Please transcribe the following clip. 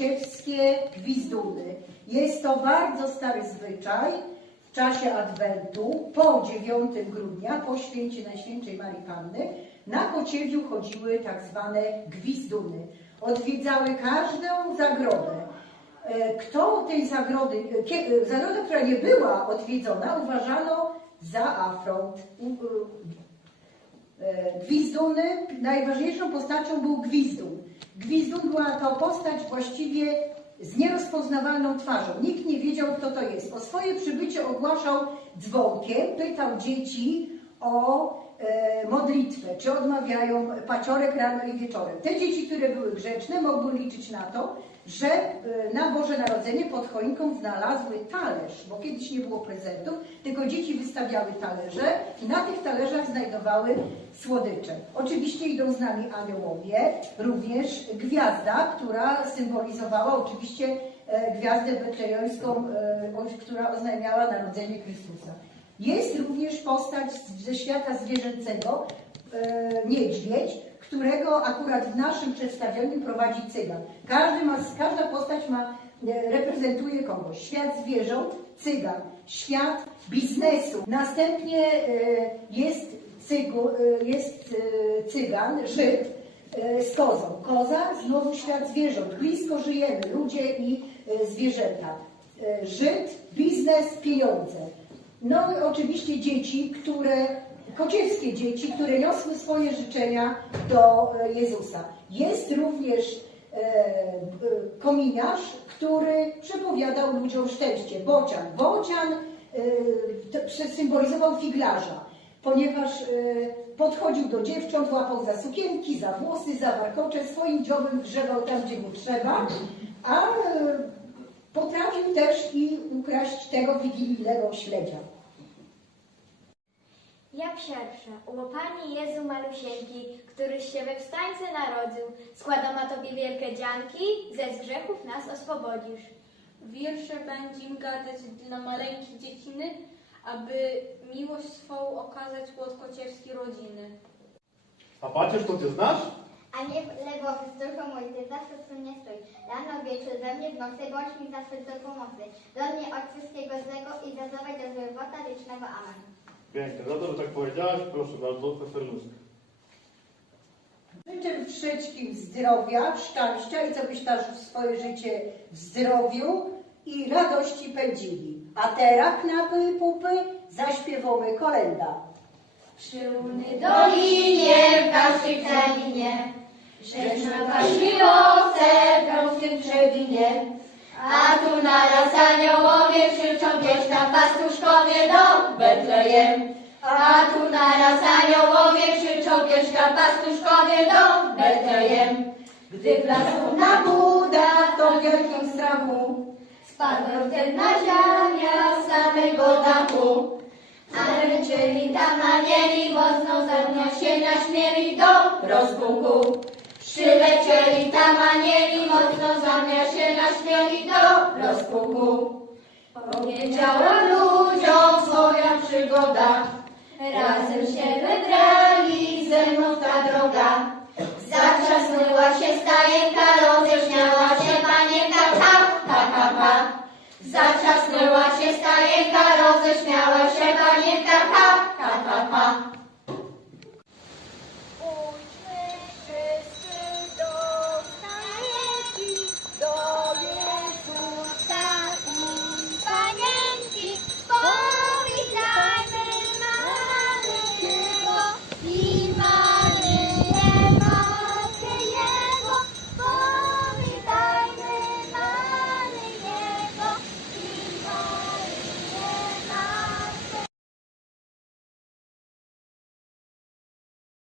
kociewskie gwizduny. Jest to bardzo stary zwyczaj w czasie Adwentu, po 9 grudnia, po święcie Najświętszej Marii Panny, na Kociewiu chodziły tak zwane gwizduny. Odwiedzały każdą zagrodę. E, Kto tej zagrody, e, e, zagroda, która nie była odwiedzona, uważano za afront. E, Gwizduny, najważniejszą postacią był Gwizdun. Gwizdun była to postać właściwie z nierozpoznawalną twarzą. Nikt nie wiedział, kto to jest. O swoje przybycie ogłaszał dzwonkiem, pytał dzieci o e, modlitwę, czy odmawiają paciorek rano i wieczorem. Te dzieci, które były grzeczne, mogły liczyć na to, że e, na Boże Narodzenie pod choinką znalazły talerz, bo kiedyś nie było prezentów, tylko dzieci wystawiały talerze i na tych talerzach znajdowały słodycze. Oczywiście idą z nami aniołowie, również gwiazda, która symbolizowała oczywiście e, gwiazdę betlejońską, e, która oznajmiała narodzenie Chrystusa. Jest również postać ze świata zwierzęcego, e, niedźwiedź, którego akurat w naszym przedstawieniu prowadzi cygan. Każdy ma, każda postać ma, reprezentuje kogoś. Świat zwierząt, cygan. Świat biznesu. Następnie e, jest, cygu, e, jest e, cygan, Żyd z kozą. Koza, znowu świat zwierząt. Blisko żyjemy, ludzie i zwierzęta. Żyd, biznes, pieniądze. No i oczywiście dzieci, które, kociewskie dzieci, które niosły swoje życzenia do Jezusa. Jest również kominiarz, który przepowiadał ludziom szczęście. Bocian. Bocian to symbolizował figlarza, ponieważ e, podchodził do dziewcząt, łapał za sukienki, za włosy, za warkocze, swoim dziobem grzebał tam, gdzie mu trzeba, a potrafił też i ukraść tego wigilijnego śledzia. Ja pierwsza, u Pani Jezu Malusieńki, któryś się we wstańce narodził, składam na Tobie wielkie dzianki, ze z grzechów nas oswobodzisz. Wiersze będziem gadać dla maleńkiej dzieciny, aby miłość swą okazać łodkociewskiej rodziny. A pacierz to ty znasz? A nie lewowy z duszą mój, ty zawsze przy mnie stój. Rano, wieczór, we mnie w nocy, bądź mi zawsze do pomocy. Do mnie od wszystkiego złego i zazowaj do żywota wiecznego. Amen. Pięknie, za to, że tak powiedziałaś, proszę bardzo, profesor Lusk. Życzę wszystkim zdrowia, szczęścia i co byś też w swoje życie w zdrowiu i radości pędzili. A teraz knapy pupy zaśpiewamy kolenda. Przy Dolinie, w naszej krawinie, rzecz na Kasiloce, w rąskim trzewinie. A tu naraz na pastuszkowie do Betlejem. A tu naraz aniołowie krzyczą, bierz na pastuszkowie do Betlejem. Gdy wlazł na buda, To wielkim strachu spadłem wtedy na ziemię z samego dachu. A ręczyli tam anieli, mocno się naśmieli do rozpuku. Przylecieli tam anieli, mocno się naśmieli do rozpuku. Powiedziała ludziom swoja przygoda, razem się wybrali, ze mną ta droga. Zatrzasnęła się stajenka, roześmiała się panienka, ta, ta, ta, ta. Zatrzasnęła się stajenka, roześmiała się panienka,